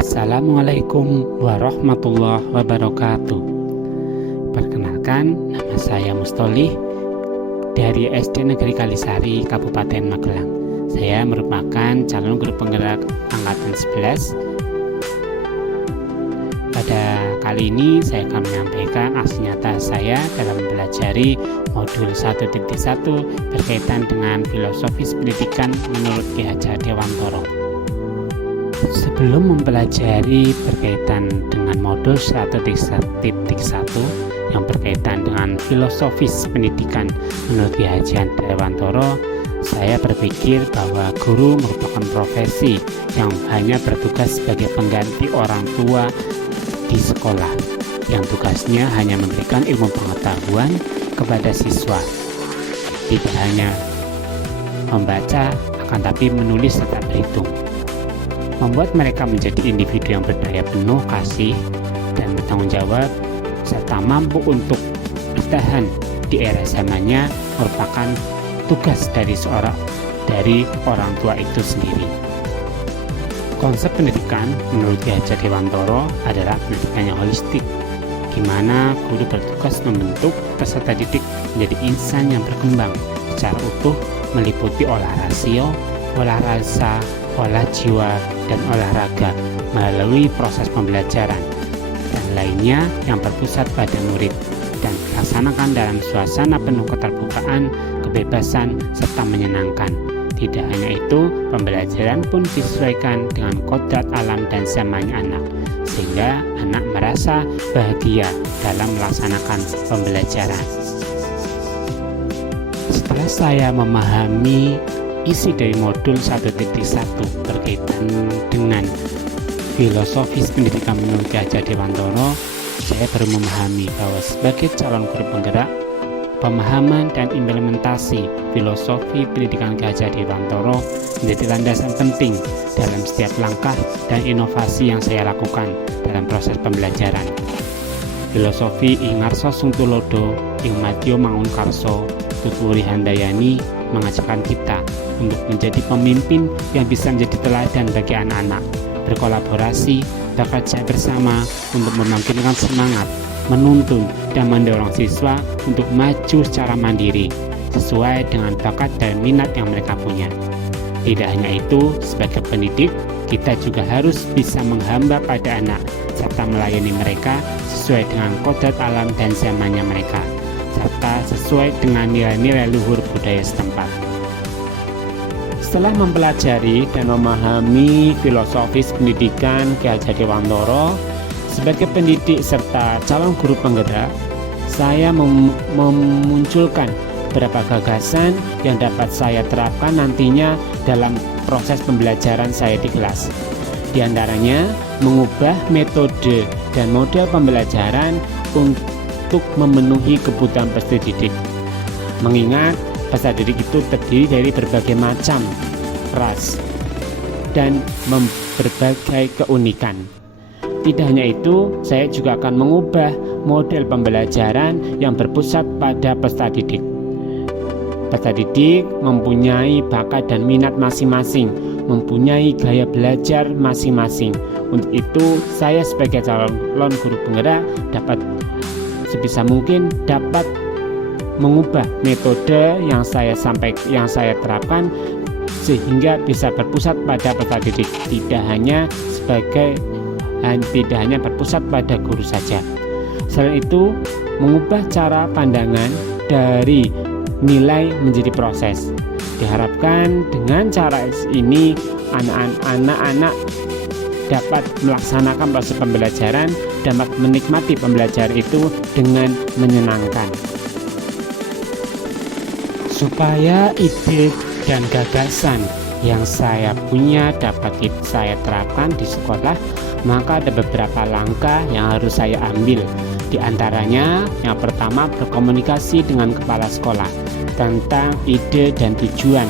Assalamualaikum warahmatullahi wabarakatuh. Perkenalkan, nama saya Mustolih dari SD Negeri Kalisari, Kabupaten Magelang. Saya merupakan calon guru penggerak angkatan 11. Pada kali ini saya akan menyampaikan aksi nyata saya dalam mempelajari modul 1.1 berkaitan dengan filosofis pendidikan menurut Ki Hajar Dewantara. Sebelum mempelajari berkaitan dengan modul 1.1 yang berkaitan dengan filosofis pendidikan menurut Ki Hajar Dewantara, saya berpikir bahwa guru merupakan profesi yang hanya bertugas sebagai pengganti orang tua di sekolah, yang tugasnya hanya memberikan ilmu pengetahuan kepada siswa. Tidak hanya membaca, akan tapi menulis serta berhitung, membuat mereka menjadi individu yang berdaya penuh kasih dan bertanggung jawab serta mampu untuk bertahan di era zamannya merupakan tugas dari orang tua itu sendiri. Konsep pendidikan menurut Ki Hajar Dewantara adalah pendidikan yang holistik, di mana guru bertugas membentuk peserta didik menjadi insan yang berkembang secara utuh, meliputi olah rasio, olah rasa, olah jiwa, dan olahraga melalui proses pembelajaran dan lainnya yang berpusat pada murid dan dilaksanakan dalam suasana penuh keterbukaan, kebebasan, serta menyenangkan. Tidak hanya itu, pembelajaran pun disesuaikan dengan kodrat alam dan zamannya anak, sehingga anak merasa bahagia dalam melaksanakan pembelajaran. Setelah saya memahami isi dari modul 1.1 berkaitan dengan filosofis pendidikan menurut Ki Hajar Dewantara, saya baru memahami bahwa sebagai calon guru penggerak, pemahaman dan implementasi filosofi pendidikan Ki Hajar Dewantara menjadi landasan penting dalam setiap langkah dan inovasi yang saya lakukan dalam proses pembelajaran. Filosofi ing ngarsa sung tulodo, ing madya mangun karso, tuturi handayani mengajarkan kita untuk menjadi pemimpin yang bisa menjadi teladan bagi anak-anak, berkolaborasi, bekerja bersama untuk membangkitkan semangat, menuntun dan mendorong siswa untuk maju secara mandiri sesuai dengan bakat dan minat yang mereka punya. Tidak hanya itu, sebagai pendidik, kita juga harus bisa menghamba pada anak serta melayani mereka sesuai dengan kodrat alam dan zamannya mereka, serta sesuai dengan nilai-nilai luhur budaya setempat. Setelah mempelajari dan memahami filosofis pendidikan Ki Hajar Dewantara, sebagai pendidik serta calon guru penggerak, saya memunculkan beberapa gagasan yang dapat saya terapkan nantinya dalam proses pembelajaran saya di kelas. Di antaranya, mengubah metode dan model pembelajaran untuk memenuhi kebutuhan peserta didik. Mengingat peserta didik itu terdiri dari berbagai macam ras dan berbagai keunikan. Tidak hanya itu, saya juga akan mengubah model pembelajaran yang berpusat pada peserta didik. Peserta didik mempunyai bakat dan minat masing-masing, mempunyai gaya belajar masing-masing. Untuk itu, saya sebagai calon guru penggerak sebisa mungkin dapat mengubah metode yang saya terapkan sehingga bisa berpusat pada peserta didik, tidak hanya berpusat pada guru saja. Selain itu, mengubah cara pandangan dari nilai menjadi proses. Diharapkan dengan cara ini anak-anak dapat melaksanakan proses pembelajaran, dapat menikmati pembelajaran itu dengan menyenangkan. Supaya ide dan gagasan yang saya punya dapat saya terapkan di sekolah, maka ada beberapa langkah yang harus saya ambil. Di antaranya, yang pertama, berkomunikasi dengan kepala sekolah tentang ide dan tujuan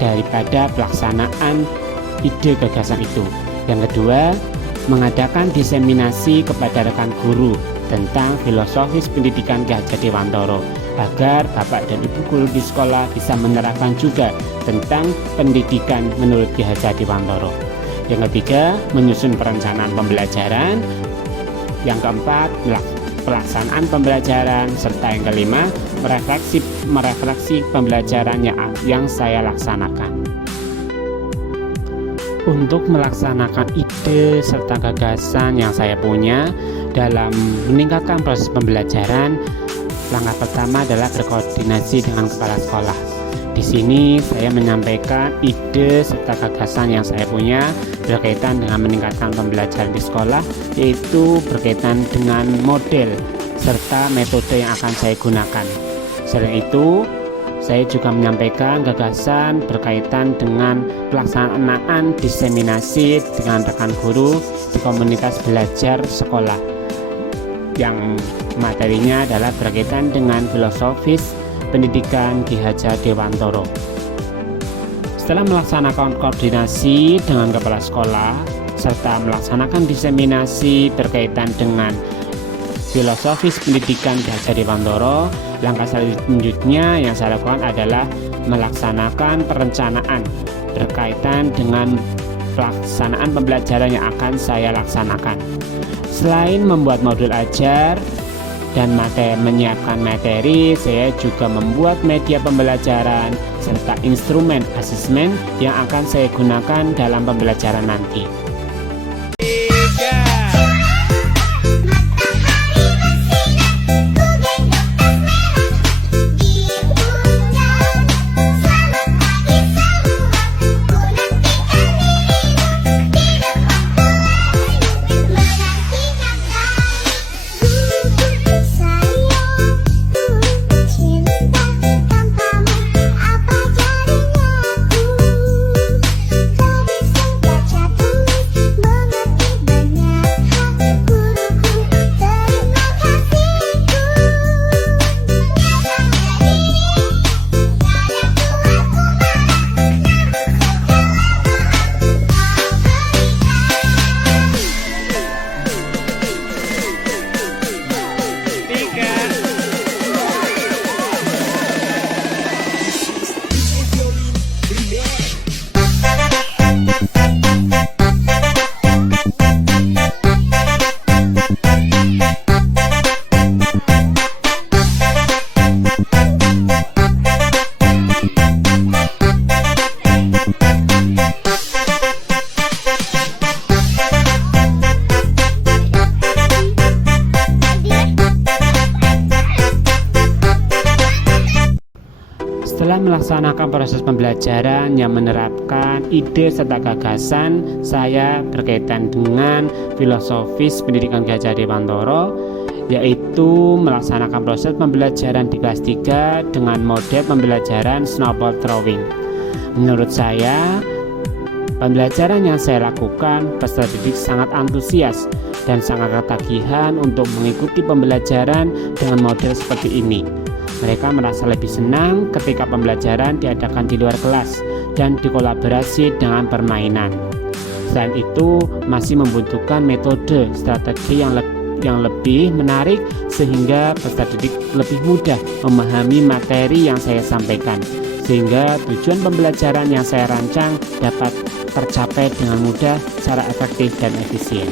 daripada pelaksanaan ide gagasan itu. Yang kedua, mengadakan diseminasi kepada rekan guru tentang filosofis pendidikan Ki Hajar Dewantara agar Bapak dan Ibu guru di sekolah bisa menerapkan juga tentang pendidikan menurut Ki Hajar Dewantara. Yang ketiga, menyusun perencanaan pembelajaran. Yang keempat, pelaksanaan pembelajaran. Serta yang kelima, merefleksi pembelajaran yang saya laksanakan. Untuk melaksanakan ide serta gagasan yang saya punya dalam meningkatkan proses pembelajaran, langkah pertama adalah berkoordinasi dengan kepala sekolah. Di sini saya menyampaikan ide serta gagasan yang saya punya berkaitan dengan meningkatkan pembelajaran di sekolah, yaitu berkaitan dengan model serta metode yang akan saya gunakan. Selain itu, saya juga menyampaikan gagasan berkaitan dengan pelaksanaan diseminasi dengan rekan guru di komunitas belajar sekolah, yang materinya adalah berkaitan dengan filosofis pendidikan Ki Hajar Dewantoro. Setelah melaksanakan koordinasi dengan kepala sekolah serta melaksanakan diseminasi berkaitan dengan filosofis pendidikan Ki Hajar Dewantoro, langkah selanjutnya yang saya lakukan adalah melaksanakan perencanaan berkaitan dengan pelaksanaan pembelajaran yang akan saya laksanakan. Selain membuat modul ajar dan menyiapkan materi, saya juga membuat media pembelajaran serta instrumen asesmen yang akan saya gunakan dalam pembelajaran nanti. Setelah melaksanakan proses pembelajaran yang menerapkan ide serta gagasan saya berkaitan dengan filosofis pendidikan Ki Hajar Dewantoro, yaitu melaksanakan proses pembelajaran di kelas 3 dengan model pembelajaran snowball throwing. Menurut saya, pembelajaran yang saya lakukan, peserta didik sangat antusias dan sangat ketagihan untuk mengikuti pembelajaran dengan model seperti ini. Mereka merasa lebih senang ketika pembelajaran diadakan di luar kelas dan dikolaborasi dengan permainan. Selain itu, masih membutuhkan metode strategi yang lebih menarik sehingga peserta didik lebih mudah memahami materi yang saya sampaikan, sehingga tujuan pembelajaran yang saya rancang dapat tercapai dengan mudah, secara efektif dan efisien.